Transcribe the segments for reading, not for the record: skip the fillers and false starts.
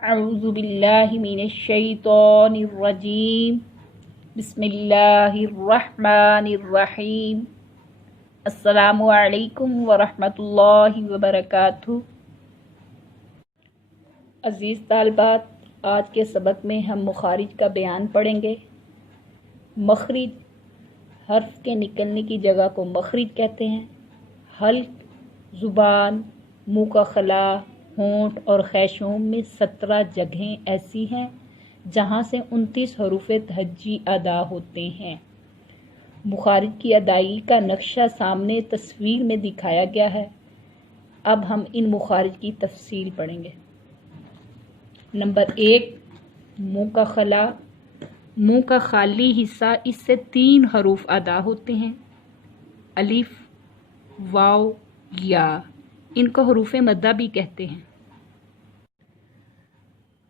اعوذ باللہ من الشیطان الرجیم بسم اللہ الرحمن الرحیم السلام علیکم ورحمۃ اللہ وبرکاتہ۔ عزیز طالبات، آج کے سبق میں ہم مخارج کا بیان پڑھیں گے۔ مخرج حرف کے نکلنے کی جگہ کو مخرج کہتے ہیں۔ حلق زبان، منہ کا خلا، ہونٹ اور خیشوم میں 17 جگہیں ایسی ہیں جہاں سے 29 حروف تہجی ادا ہوتے ہیں۔ مخارج کی ادائیگی کا نقشہ سامنے تصویر میں دکھایا گیا ہے۔ اب ہم ان مخارج کی تفصیل پڑھیں گے۔ نمبر 1، منہ کا خلا۔ منہ کا خالی حصہ، اس سے 3 حروف ادا ہوتے ہیں: الف، واو، یا۔ ان کو حروف مدہ بھی کہتے ہیں۔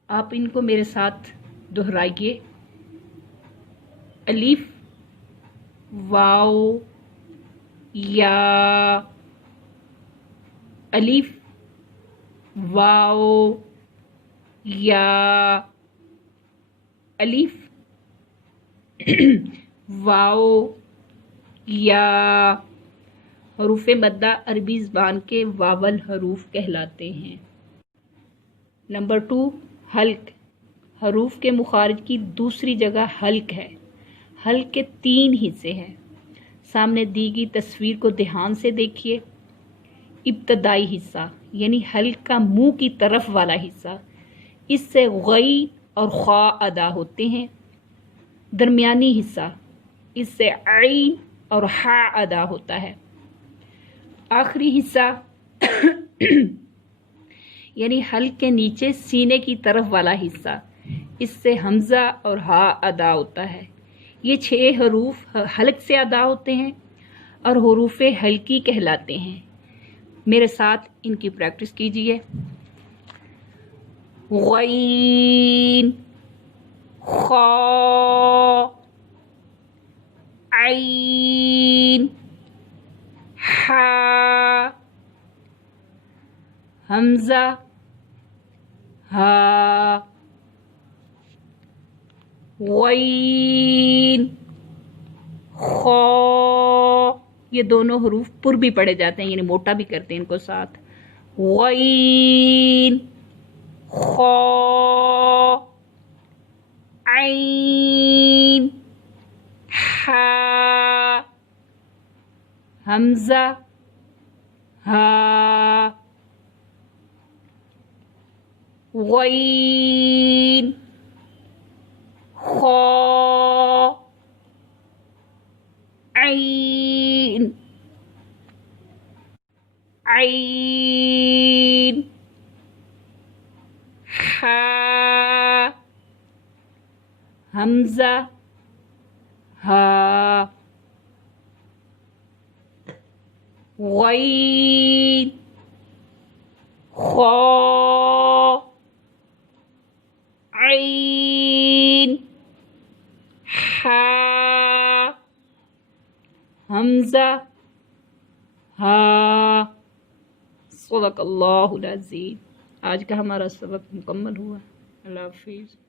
آپ ان کو میرے ساتھ دہرائیے: الف، واو، یا، الف، واو، یا، الف، واو، یا۔ حروف مدہ عربی زبان کے واول حروف کہلاتے ہیں۔ نمبر 2، حلق۔ حروف کے مخارج کی دوسری جگہ حلق ہے۔ حلق کے 3 حصے ہیں۔ سامنے دی گئی تصویر کو دھیان سے دیکھیے۔ ابتدائی حصہ یعنی حلق کا منہ کی طرف والا حصہ، اس سے غین اور خا ادا ہوتے ہیں۔ درمیانی حصہ، اس سے عین اور حا ادا ہوتا ہے۔ آخری حصہ یعنی حلق کے نیچے سینے کی طرف والا حصہ، اس سے حمزہ اور ہا ادا ہوتا ہے۔ یہ 6 حروف حلق سے ادا ہوتے ہیں اور حروف حلقی کہلاتے ہیں۔ میرے ساتھ ان کی پریکٹس کیجیے: غین، خا، عین، حا، حمزہ، ہا، غین، خا۔ یہ دونوں حروف پر بھی پڑھے جاتے ہیں، یعنی موٹا بھی کرتے ہیں ان کو ساتھ۔ غین، خا، عین، حا، حمزہ، ہا، غین، خا، عین، عین، حا، حمزہ، ہا، غین، خا، عین، حا، حمزہ، ہا۔ صدق اللہ العظیم۔ آج کا ہمارا سبق مکمل ہوا۔ اللہ حافظ۔